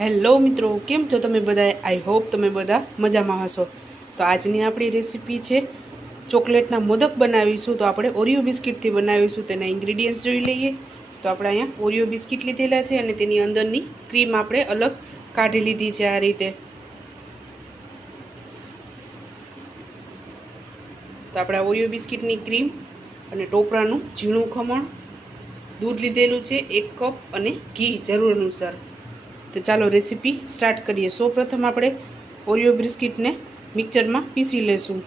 Hello મિત્રો, કેમ છો તમે બધા આઈ હોપ તમે બધા મજામાં હશો. તો આજની આપણી રેસીપી છે, ચોકલેટના મોદક બનાવીશું. તો આપણે ઓરિયો બિસ્કિટથી બનાવીશું. તેના ઇન્ગ્રીડિયન્ટ્સ જોઈ લઈએ. તો આપણે અહીંયા ઓરિયો બિસ્કિટ લીધેલા છે અને તેની અંદરની ક્રીમ આપણે અલગ કાઢી લીધી છે આ રીતે. તો આપણે ઓરિયો બિસ્કિટની ક્રીમ અને ટોપરાનું ઝીણું ખમણ, દૂધ લીધેલું છે, એક કપ અને ઘી જરૂર અનુસાર. તો ચાલો રેસીપી સ્ટાર્ટ કરીએ. સૌ પ્રથમ આપણે ઓરિયો બિસ્કિટને મિક્સરમાં પીસી લેશું.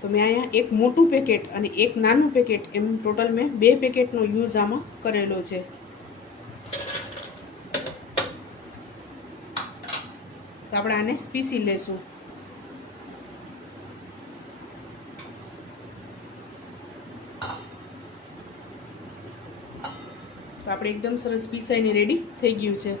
તો મેં અહીંયા એક મોટું પેકેટ અને એક નાનું પેકેટ એમ ટોટલ મેં બે પેકેટનો યુઝ આમાં કરેલો છે. તો આપણે આને પીસી લેશું. તો આપણે એકદમ સરસ પીસાઈને રેડી થઈ ગયું છે.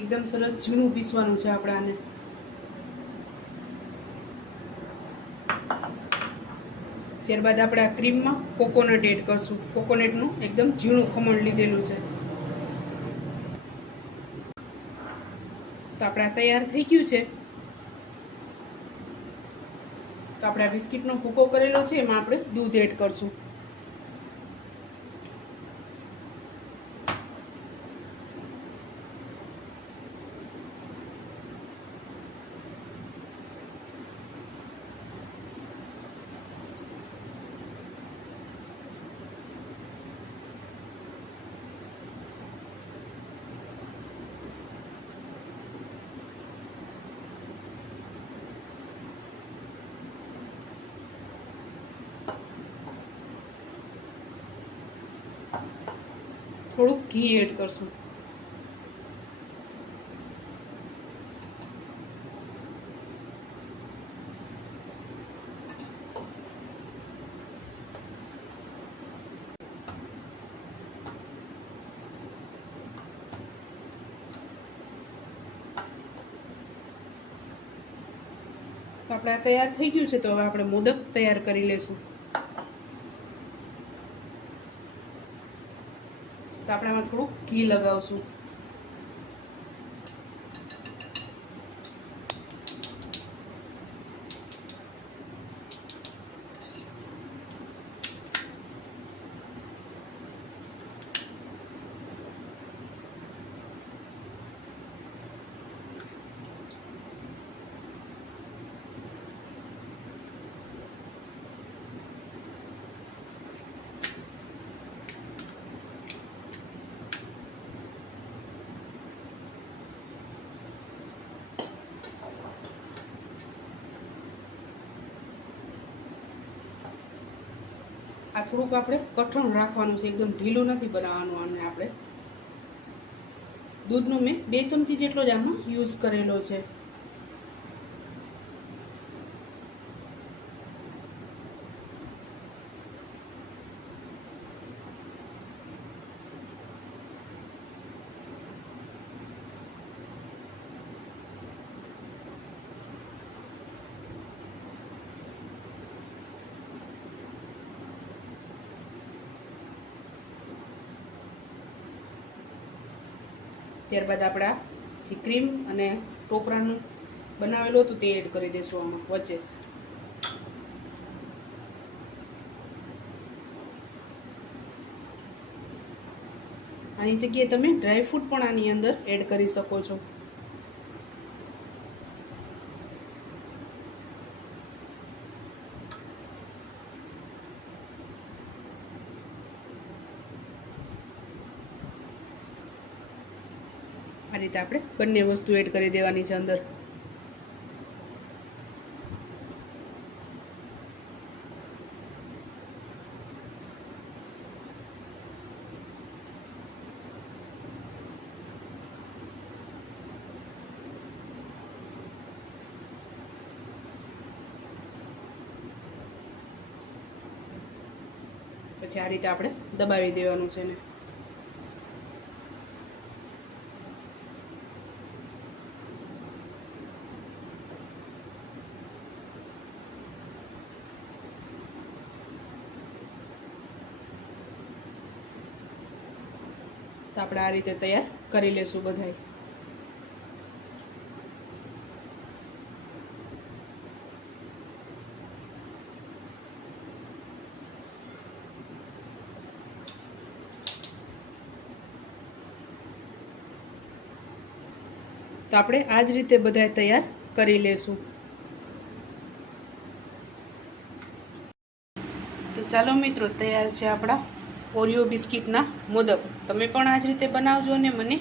એકદમ સરસ ઝીણું પીસવાનું છે આપણે આને ત્યારબાદ આપણે આ ક્રીમમાં કોકોનટ એડ કરશું. કોકોનટનું એકદમ ઝીણું ખમણ લીધેલું છે. તો આપણે આ તૈયાર થઈ ગયું છે. તો આપણે આ બિસ્કિટનો ભૂકો કરેલો છે, એમાં આપણે દૂધ એડ કરશું. થોડુંક ઘી એડ કરશું. આપણે આ તૈયાર થઈ ગયું છે, તો હવે આપણે મોદક તૈયાર કરી લેશું. તો આપણે આમાં થોડુંક ઘી લગાવશું. આ થોડુંક આપણે કઠણ રાખવાનું છે, એકદમ ઢીલું નથી બનાવવાનું આને આપણે. દૂધનો મેં બે ચમચી જેટલો જ આમાં યુઝ કરેલો છે. ત્યારબાદ આપણા જે ક્રીમ અને ટોપરાનું બનાવેલું હતું તે એડ કરી દઈશું આમાં, વચ્ચે. આની જગ્યાએ તમે ડ્રાયફ્રૂટ પણ આની અંદર એડ કરી શકો છો. રીતે આપણે બંને વસ્તુ એડ કરી દેવાની છે અંદર. પછી આ રીતે આપણે દબાવી દેવાનું છે ને તો આપણે આ રીતે તૈયાર કરી લેશું બધાય. તો આપણે આ જ રીતે બધાય તૈયાર કરી લેશું. તો ચાલો મિત્રો, તૈયાર છે આપણા ઓરિયો બિસ્કિટના મોદક તમે પણ આ જ રીતે બનાવજો અને મને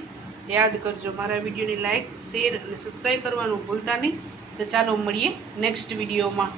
યાદ કરજો. મારા વિડીયોની લાઇક શેર અને સબસ્ક્રાઈબ કરવાનું ભૂલતા નહીં. તો ચાલો મળીએ નેક્સ્ટ વિડીયોમાં.